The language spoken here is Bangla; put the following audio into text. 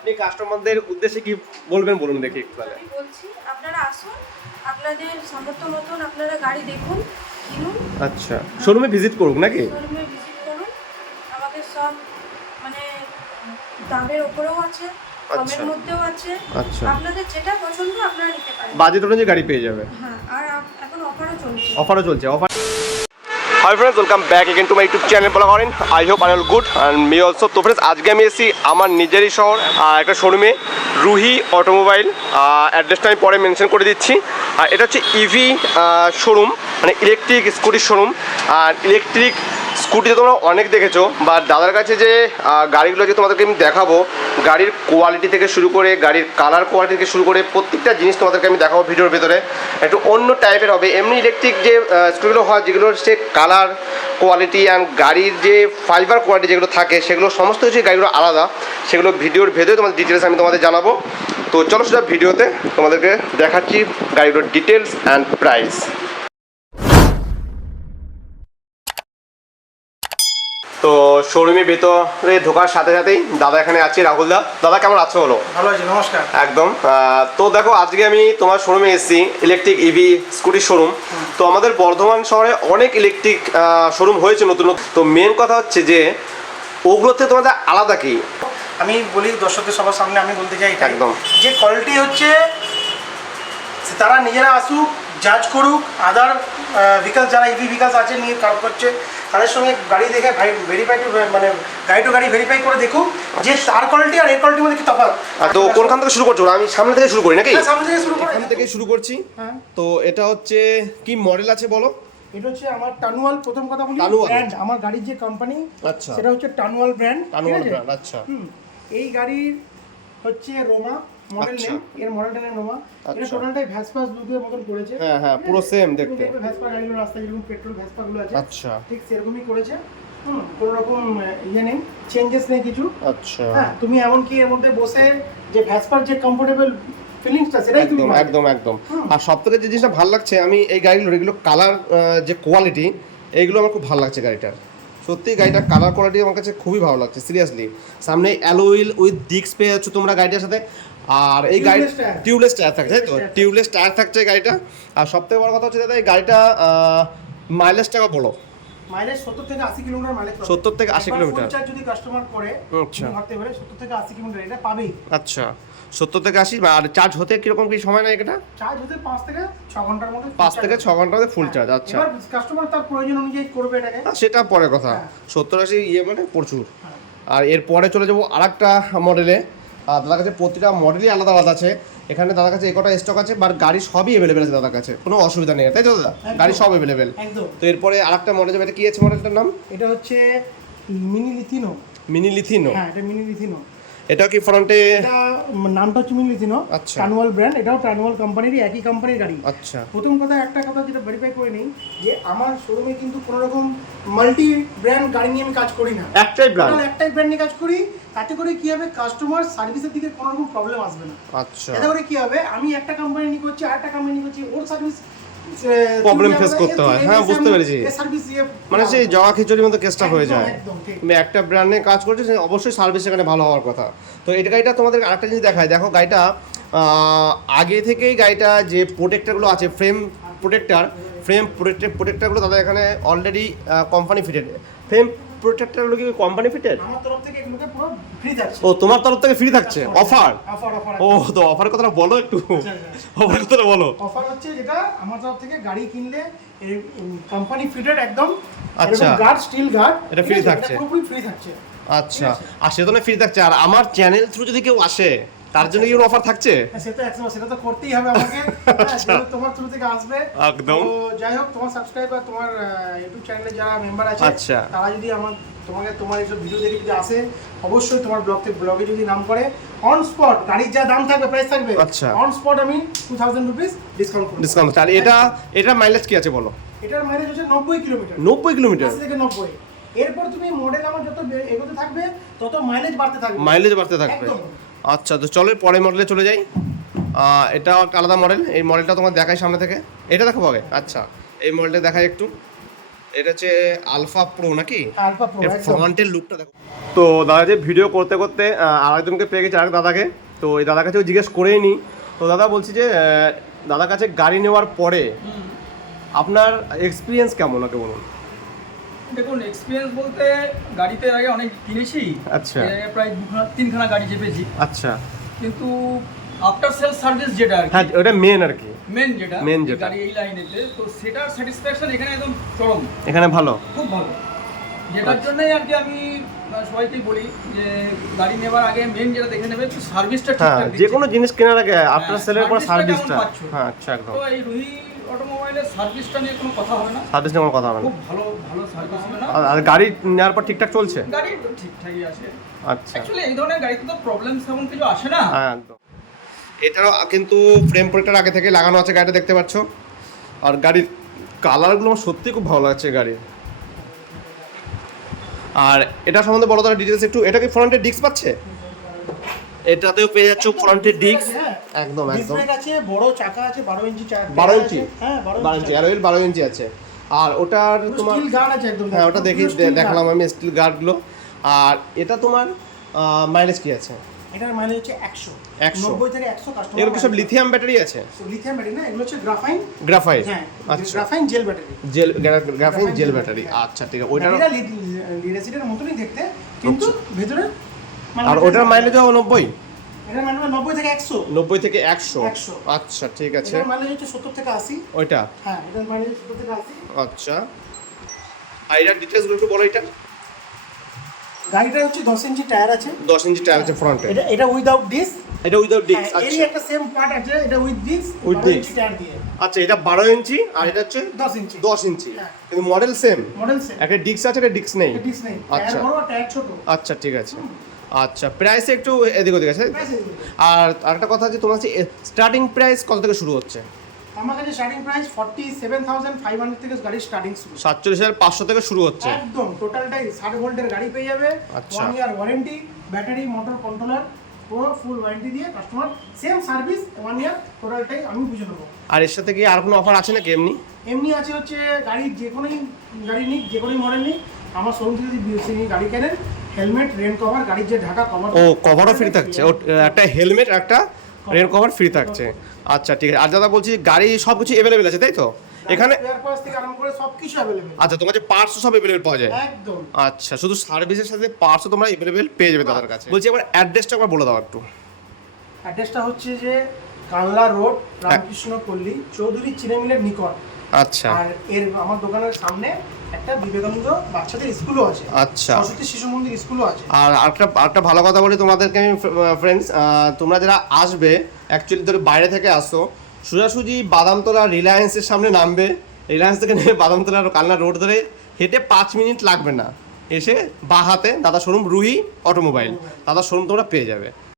আপনি কাস্টমারদের উদ্দেশ্যে কি বলবেন বলুন দেখি একটু তাহলে। আমি বলছি আপনারা আসুন, আপনাদের সামর্থ্য মতন আপনারা গাড়ি দেখুন, কিনুন। আচ্ছা, শোরুমে ভিজিট করুক নাকি? শোরুমে ভিজিট করুন। আমাদের সব মানে দামের ওপরেও আছে, কমের মধ্যেও আছে। আচ্ছা, আপনাদের যেটা পছন্দ আপনারা নিতে পারেন। বাজেট অনুযায়ী গাড়ি পেয়ে যাবে। হ্যাঁ, আর এখন অফারও চলছে। Hi friends, welcome back again to my YouTube channel বলা করেন। I hope I all good and me also. তো ফ্রেন্ডস, আজকে আমি এসেছি আমার নিজেরই শহর একটা শোরুমে, রুহি অটোমোবাইল। অ্যাড্রেসটা আমি পরে মেনশন করে দিচ্ছি। আর এটা হচ্ছে ইভি শোরুম, মানে ইলেকট্রিক স্কুটির শোরুম। আর ইলেকট্রিক স্কুটিতে তোমরা অনেক দেখেছো, বা দাদার কাছে যে গাড়িগুলো যে তোমাদেরকে আমি দেখাবো, গাড়ির কোয়ালিটি থেকে শুরু করে গাড়ির কালার কোয়ালিটি থেকে শুরু করে প্রত্যেকটা জিনিস তোমাদেরকে আমি দেখাবো ভিডিওর ভেতরে। একটু অন্য টাইপের হবে। এমনি ইলেকট্রিক যে স্কুটিগুলো হয়, যেগুলোর সে কালার কোয়ালিটি অ্যান্ড গাড়ির যে ফাইবার কোয়ালিটি যেগুলো থাকে, সেগুলো সমস্ত কিছু গাড়িগুলো আলাদা। সেগুলো ভিডিওর ভেতরে তোমাদের ডিটেলস আমি তোমাদের জানাবো। তো চলো সেটা ভিডিওতে তোমাদেরকে দেখাচ্ছি গাড়িগুলোর ডিটেলস অ্যান্ড প্রাইস। তো শোরুমের ভেতরে ঢোকার সাথে সাথেই দাদা এখানে আছে, রাহুল দা। দাদা কেমন আছো? বলো। ভালো আছি, নমস্কার। একদম। তো দেখো, আজকে আমি তোমার শোরুমে এসেছি, ইলেকট্রিক ইভি স্কুটির শোরুম। তো আমাদের বর্ধমান শহরে অনেক ইলেকট্রিক শোরুম হয়েছে নতুন। তো মেন কথা হচ্ছে যে ওগুলোতে তোমাদের আলাদা কি? আমি বলি দর্শকদের সবার সামনে আমি বলতে চাই একদম, যে কোয়ালিটি হচ্ছে তারা নিজেরা আসুক, জাজ করুক। আদার ভিকালস যারা ইভি ভিকালস আছে নিয়ে কাজ করছে, তাদের সঙ্গে গাড়ি দেখে ভেরিফাই মানে গাড়ি টু গাড়ি ভেরিফাই করে দেখুক যে তার কোয়ালিটি আর এই কোয়ালিটির মধ্যে কি তফাৎ। তো কোনখান থেকে শুরু করছো? আমি সামনে থেকে শুরু করি নাকি? সামনে থেকে শুরু করে এখান থেকে শুরু করছি। হ্যাঁ। তো এটা হচ্ছে কি মডেল আছে বলো? এটা হচ্ছে আমার টানুয়াল। প্রথম কথা বলি, টানুয়াল ব্র্যান্ড আমার গাড়ির যে কোম্পানি, আচ্ছা, সেটা হচ্ছে টানুয়াল ব্র্যান্ড। টানুয়াল ব্র্যান্ড। আচ্ছা, এই গাড়ির হচ্ছে রোমা মডেল নেম, এর মডেলটা নেম রোমা। এটা টোটালটাই ভ্যাসপাস লুকের মতন করেছে। হ্যাঁ, পুরো সেম দেখতে। ভ্যাসপা গাড়িগুলো রাস্তায় যেরকম পেট্রোল ভ্যাসপা গুলো আছে, আচ্ছা, ঠিক সেরকমই করেছে। কোনো রকম ইয়ে নেই, চেঞ্জেস নেই কিছু। আচ্ছা, হ্যাঁ, তুমি এমনকি এর মধ্যে বসে যে ভ্যাসপার যে কমফোর্টেবল ফিলিংসটা, সেটাই তুমি পাবে। একদম। আর সবথেকে যে জিনিসটা ভালো লাগছে, আমি এই গাড়িগুলোর এগুলো কালার যে কোয়ালিটি, এইগুলো আমার খুব ভালো লাগছে গাড়িটার। সত্যি গাড়িটার কালার কোয়ালিটি আমার কাছে খুবই ভালো লাগছে, সিরিয়াসলি। সামনে অ্যালুইল উইথ ডিস্ক পেয়ে যাচ্ছ তোমরা গাড়িটার সাথে। আর এই গাড়ি টিউবলেস টায়ার থাকছে, তাই তো? টিউবলেস টায়ার থাকছে গাড়িটা। আর সবথেকে বড় কথা হচ্ছে দাদা, এই গাড়িটা মাইলেজটা বলো। মাইলেজ 70 থেকে 80 কিলোমিটার মাইলেজ। 70 থেকে 80 কিলোমিটার যদি কাস্টমার করে, আচ্ছা, ভাবতে পারে 70 থেকে 80 কিলোমিটার এটা পাবেই। আচ্ছা, 70 থেকে 80। আর চার্জ হতে কিরকম কি সময় নেয় এটা? চার্জ হতে 5 থেকে 6 ঘন্টার মধ্যে। 5 থেকে 6 ঘন্টার মধ্যে ফুল চার্জ। আচ্ছা, এবার কাস্টমার তার প্রয়োজন অনুযায়ী করবে এটাকে, সেটা পরের কথা। 70-80 ইয়ে মানে প্রচুর। আর এরপরে চলে যাবো আরেকটা মডেলে। দাদার কাছে প্রতিটা মডেলই আলাদা আলাদা আছে। এখানে দাদার কাছে একটা স্টক আছে, বাট গাড়ি সবই অ্যাভেলেবেল আছে দাদার কাছে, কোনো অসুবিধা নেই, তাই তো দাদা? গাড়ি সব অ্যাভেলেবেল একদম। তো এরপরে আরেকটা মডেল যাবে। এটা কি আছে মডেলটার নাম? এটা হচ্ছে মিনি লিথিনো। হ্যাঁ, এটা মিনি লিথিনো। এটা কি ফ্রন্টে? এটা নামটা হচ্ছে মিনি লিথিনো। আচ্ছা, টানুয়াল ব্র্যান্ড। এটাও টানুয়াল কোম্পানিরই, একই কোম্পানির গাড়ি। আচ্ছা, প্রথম কথা একটা কথা যেটা ভেরিফাই করে নেই, যে আমার শোরুমে কিন্তু কোনো রকম মাল্টি ব্র্যান্ড গাড়ি নিয়ে আমি কাজ করি না। একটাই ব্র্যান্ড নিয়ে কাজ করি। তাতে করে কি হবে, কাস্টমার সার্ভিসের দিকে কোনো রকম প্রবলেম আসবে না। আচ্ছা, এতে করে কি হবে, আমি একটা কোম্পানি নিয়ে করছি, আরেকটা কোম্পানি নিয়ে করছি, ওর সার্ভিস প্রবলেম ফেস করতে হয়। হ্যাঁ, বুঝতে পেরেছি। মানে সেই জগা খিচুড়ির মতো কেসটা হয়ে যায়। তুমি একটা ব্র্যান্ডে কাজ করছো, অবশ্যই সার্ভিস এখানে ভালো হওয়ার কথা। তো এই গাড়িটা তোমাদের আরেকটা জিনিস দেখায়। দেখো গাড়িটা আগে থেকেই গাড়িটা যে প্রোটেক্টারগুলো আছে, ফ্রেম প্রোটেক্টারগুলো তাদের এখানে অলরেডি কোম্পানি ফিটেড। ফ্রেম প্রোটেক্টারগুলো কি কোম্পানি ফিটেড? আমার তরফ থেকে এগুলোকে পুরো ফ্রি থাকছে। ও, তোমার তরফ থেকে ফ্রি থাকছে? অফার? অফার। ও, তো অফারের কথাটা বলো একটু। অফারের কথাটা বলো। অফার হচ্ছে যেটা আমার তরফ থেকে গাড়ি কিনলে কোম্পানি ফিটেড একদম। আচ্ছা, গার্ড, স্টিল গার্ড, এটা ফ্রি থাকছে। পুরোপুরি ফ্রি থাকছে। আচ্ছা, আর সেজন্য ফ্রি থাকছে। আর আমার চ্যানেল থ্রু যদি কেউ আসে, তার জন্য কি অফার থাকছে? সেটা তো করতেই হবে আমাকে। তোমার থ্রু থেকে আসবে একদম। তো যাই হোক, তোমার সাবস্ক্রাইবার, তোমার ইউটিউব চ্যানেলে যারা মেম্বার আছে, আচ্ছা, তারা যদি তোমার এইসব ভিডিও দেখে যদি আসে, অবশ্যই তোমার ব্লগে যদি নাম করে, অন স্পট গাড়ির যা দাম থাকবে, প্রাইস থাকবে, আচ্ছা, অন স্পট আমি 2000 রুপিস ডিসকাউন্ট। তাহলে এটা মাইলেজ কি আছে বলো? এটার মাইলেজ হচ্ছে 90 কিলোমিটার। 90 কিলোমিটার 80 থেকে 90। এরপর তুমি মডেল আমার যত এগোতে থাকবে, তত মাইলেজ বাড়তে থাকবে। একদম। আচ্ছা, তো চলো পরের মডেলে চলে যাই। এটা আলাদা মডেল। এই মডেলটা তোমার দেখাই সামনে থেকে। এটা দেখাবো আগে। আচ্ছা, এই মডেলটা দেখাই একটু। এটা হচ্ছে আলফা প্রো নাকি? আলফা প্রো এর ফ্রন্টের লুকটা দেখো। তো দাদা যে ভিডিও করতে করতে আরেকজনকে পেয়ে গেছে, আরেক দাদাকে। তো এই দাদার কাছেও জিজ্ঞেস করেই নি। তো দাদা বলছি যে দাদার কাছে গাড়ি নেওয়ার পরে আপনার এক্সপিরিয়েন্স কেমন আগে বলুন। দেখুন, এক্সপিরিয়েন্স বলতে গাড়িতে আগে অনেক কিনেছি। আচ্ছা। এর আগে প্রায় 2-3খানা গাড়ি চেপেছি, আচ্ছা। কিন্তু আফটার সেল সার্ভিস যেটা আর কি, হ্যাঁ ওটা মেন আর কি, মেন main যেটা যেটা। গাড়ি এই লাইনেতে, তো সেটার স্যাটিসফ্যাকশন এখানে একদম চরম, এখানে ভালো। খুব ভালো। যেটার জন্যই আর কি আমি সবাইকেই বলি যে গাড়ি নেবার আগে মেন যেটা দেখে নেবে একটু সার্ভিসটা হ্যাঁ, ঠিকঠাক যে কোনো জিনিস কেনার আগে আফটার হ্যাঁ, সেলের পর সার্ভিসটা সার্ভিসটা। কেমন পাচ্ছ? হ্যাঁ আচ্ছা, একদম। তো এই রুহি অটোমোবাইলের সার্ভিসটা নিয়ে কোনো কথা হবে না, সার্ভিস নিয়ে কোনো কথা হবে না। খুব ভালো ভালো সার্ভিস হবে না। আর গাড়ি নেওয়ার পর ঠিকঠাক চলছে? গাড়ি তো ঠিকঠাকই আছে। আচ্ছা। অ্যাকচুয়ালি এই ধরনের গাড়িতে তো প্রবলেম তেমন কিছু আসে না। হ্যাঁ একদম। এটারও কিন্তু ফ্রেম প্রোটেক্টর আগে থেকে লাগানো আছে, গাড়িটা দেখতে পাচ্ছ। আর গাড়ির কালারগুলো আমার সত্যিই খুব ভালো লাগছে গাড়ির। আর এটা সম্বন্ধে বড় তারা ডিটেলস একটু। এটা কি ফ্রন্টের ডিস্ক পাচ্ছে? এটাতেও পেয়ে যাচ্ছ ফ্রন্টের ডিস্ক। একদম একদম। ডিসপ্লে আছে, বড় চাকা আছে, 12 ইঞ্চি চাকা। 12 ইঞ্চি? হ্যাঁ 12 ইঞ্চি, অ্যালয়ের 12 ইঞ্চি আছে। আর ওটার তোমার স্টিল গার্ড আছে একদম। হ্যাঁ ওটা দেখি, দেখালাম আমি স্টিল গার্ডগুলো। আর এটা তোমার মাইলেজ কি আছে? এটার মাইলেজ হচ্ছে 100 100 90 থেকে 100 কাস্টমার। এগুলো কি সব লিথিয়াম ব্যাটারি আছে? লিথিয়াম ব্যাটারি না, এগুলো হচ্ছে গ্রাফাইন। গ্রাফাইট? হ্যাঁ আচ্ছা। Graphene gel battery. Gel graphite gel battery. আচ্ছা ঠিক আছে। ওইটার এটা লিড অ্যাসিডের মতনই দেখতে, কিন্তু ভেতরে আর ওটার মাইলেজও 90? এটার মাইলেজ 90 থেকে 100। 90 থেকে 100? 100 আচ্ছা ঠিক আছে। এটার মাইলেজ হচ্ছে 70 থেকে 80। ওইটা? হ্যাঁ এটার মাইলেজ 70 থেকে 80। আচ্ছা। আর এটার ডিটেলসগুলো একটু বলো। এটা গাড়িটা হচ্ছে 10 ইঞ্চি টায়ার আছে। 10 ইঞ্চি টায়ার আছে ফ্রন্টে। এটা উইদাউট ডিস্ক। এটা উইদাউট ডিস্ক? এরই আচ্ছা একটা সেম পার্ট আছে, এটা উইথ ডিস্ক। With 12 disc। ইঞ্চি টায়ার দিয়ে। আচ্ছা, এটা 12 ইঞ্চি আর এটা হচ্ছে 10 ইঞ্চি। 10 ইঞ্চি। হ্যাঁ। কিন্তু মডেল সেম? Model same. একটা ডিস্ক আছে, এটা ডিস্ক নেই? ডিস্ক নেই, আচ্ছা। টায়ার বড় আর টায়ার ছোট। আচ্ছা ঠিক আছে। আচ্ছা, প্রাইস একটু এদিক ওদিক আছে। প্রাইস এদিকে। আর আরেকটা কথা যে তোমার স্টার্টিং প্রাইস কত থেকে শুরু হচ্ছে? আমার কাছে স্টার্টিং প্রাইস 47,500 থেকে গাড়ি স্টার্টিং শুরু। 47,500 থেকে শুরু হচ্ছে? একদম টোটালটাই 60 ভোল্টের গাড়ি পেয়ে যাবে। আচ্ছা। 1 year warranty, battery, motor, controller পুরো ফুল ওয়ারেন্টি দিয়ে কাস্টমার সেম সার্ভিস 1 ইয়ার টোটালটাই আমি বুঝে নেবো। আর এর সাথে কি আর কোনো অফার আছে নাকি এমনি? এমনি আছে হচ্ছে গাড়ির যে কোনোই গাড়ি নিক, যে কোনোই মডেল নিক, আমার শোরুম থেকে যদি গাড়ি কেনেন, হেলমেট, রেন কভার, গাড়ির যে ঢাকা কভার। ও কভারও ফ্রি থাকছে? ও একটা হেলমেট, একটা রেন কভার ফ্রি থাকছে। আচ্ছা ঠিক আছে। আর দাদা বলছি গাড়ি সব কিছু অ্যাভেলেবেল আছে তাই তো এখানে? স্পেয়ার পার্টস থেকে আরম্ভ করে সবকিছু अवेलेबल। আচ্ছা, তোমার যে পার্টসও সব অ্যাভেলেবেল পাওয়া যায়? একদম। আচ্ছা, শুধু সার্ভিসের সাথে পার্টসও তোমরা অ্যাভেলেবেল পেয়ে যাবে দাদার কাছে। বলছি একবার অ্যাড্রেসটা একবার বলে দাও একটু। অ্যাড্রেসটা হচ্ছে যে কানলা রোড, রামকৃষ্ণ পল্লী, চৌধুরী চিনেমিলের নিকট। আচ্ছা আর এর আমার দোকানের সামনে একটা বিবেকানন্দ বাচ্চাদের স্কুলও আছে। আচ্ছা। সরস্বতী শিশু মন্দির স্কুলও আছে। আর আরেকটা ভালো কথা বলি তোমাদেরকে আমি, ফ্রেন্ডস, তোমরা যারা আসবে অ্যাকচুয়ালি ধরো বাইরে থেকে আসো, সোজাসুজি বাদামতলা রিলায়েন্সের সামনে নামবে, রিলায়েন্স থেকে নেমে বাদামতলা কালনা রোড ধরে হেঁটে 5 মিনিট লাগবে না, এসে বাঁ হাতে দাদা শোরুম রুহি অটোমোবাইল, দাদা শোরুম তোমরা পেয়ে যাবে।